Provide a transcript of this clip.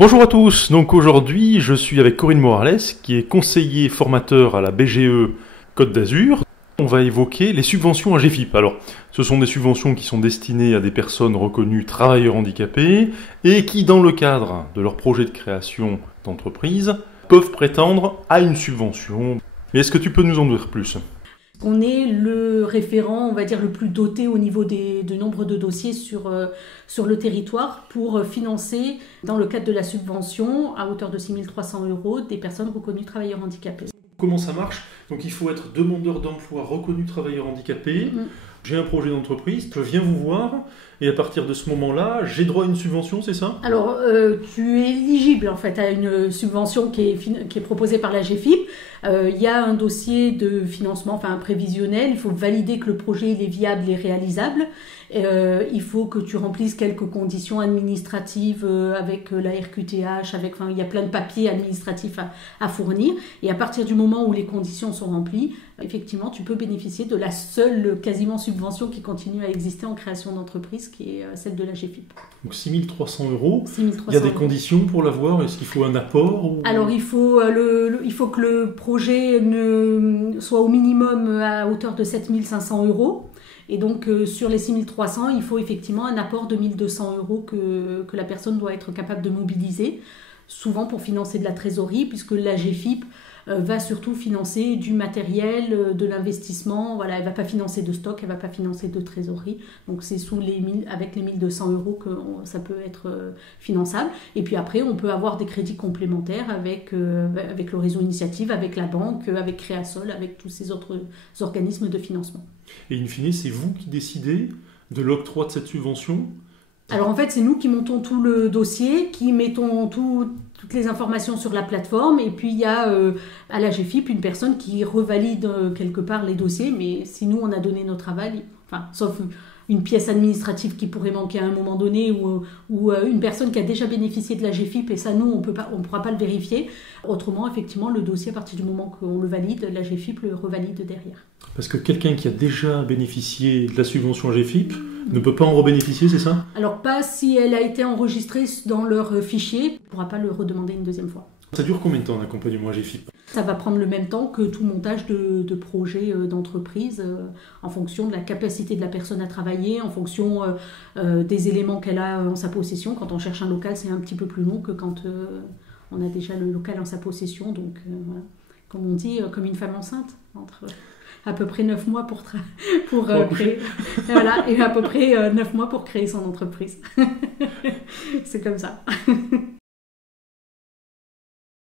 Bonjour à tous, donc aujourd'hui je suis avec Corinne Morales qui est conseiller formateur à la BGE Côte d'Azur. On va évoquer les subventions AGEFIP. Alors, ce sont des subventions qui sont destinées à des personnes reconnues travailleurs handicapés et qui, dans le cadre de leur projet de création d'entreprise, peuvent prétendre à une subvention. Mais est-ce que tu peux nous en dire plus ? On est le référent, on va dire, le plus doté au niveau de nombre de dossiers sur le territoire pour financer, dans le cadre de la subvention, à hauteur de 6 300 € des personnes reconnues travailleurs handicapés. Comment ça marche ? Donc il faut être demandeur d'emploi reconnu travailleur handicapé. J'ai un projet d'entreprise, je viens vous voir et à partir de ce moment-là, j'ai droit à une subvention, c'est ça ? Alors, tu es éligible en fait à une subvention qui est proposée par l'AGEFIP. Il y a un dossier de financement, enfin un prévisionnel. Il faut valider que le projet il est viable et réalisable. Il faut que tu remplisses quelques conditions administratives avec la RQTH, il y a plein de papiers administratifs à fournir. Et à partir du moment où les conditions sont remplies, effectivement, tu peux bénéficier de la seule quasiment subvention qui continue à exister en création d'entreprise, qui est celle de l'AGEFIP. Donc 6 300 €. 6 300 il y a des €. conditions pour l'avoir ? Est-ce qu'il faut un apport ou... Alors, il faut que le projet soit au minimum à hauteur de 7 500 €. Et donc, sur les 6 300, il faut effectivement un apport de 1 200 € que la personne doit être capable de mobiliser, souvent pour financer de la trésorerie, puisque l'AGEFIP va surtout financer du matériel, de l'investissement. Voilà, elle ne va pas financer de stock, elle ne va pas financer de trésorerie. Donc, c'est avec les 1 200 € que ça peut être finançable. Et puis après, on peut avoir des crédits complémentaires avec le réseau Initiative, avec la banque, avec Créasol, avec tous ces autres organismes de financement. Et in fine, c'est vous qui décidez de l'octroi de cette subvention ? Alors en fait, c'est nous qui montons tout le dossier, qui mettons toutes les informations sur la plateforme, et puis il y a à l'AGEFIP une personne qui revalide quelque part les dossiers, mais si nous on a donné notre aval, sauf une pièce administrative qui pourrait manquer à un moment donné, ou une personne qui a déjà bénéficié de l'AGEFIP, et ça nous on ne pourra pas le vérifier. Autrement, effectivement, le dossier, à partir du moment qu'on le valide, l'AGEFIP le revalide derrière. Parce que quelqu'un qui a déjà bénéficié de la subvention AGEFIP ne peut pas en rebénéficier, c'est ça ? Alors pas si elle a été enregistrée dans leur fichier, on ne pourra pas le redemander une deuxième fois. Ça dure combien de temps l'accompagnement AGEFIP ? Ça va prendre le même temps que tout montage de projet d'entreprise, en fonction de la capacité de la personne à travailler, en fonction des éléments qu'elle a en sa possession. Quand on cherche un local, c'est un petit peu plus long que quand on a déjà le local en sa possession. Donc voilà, comme on dit, comme une femme enceinte, entre à peu près 9 mois pour créer, voilà, et à peu près 9 mois pour créer son entreprise. C'est comme ça.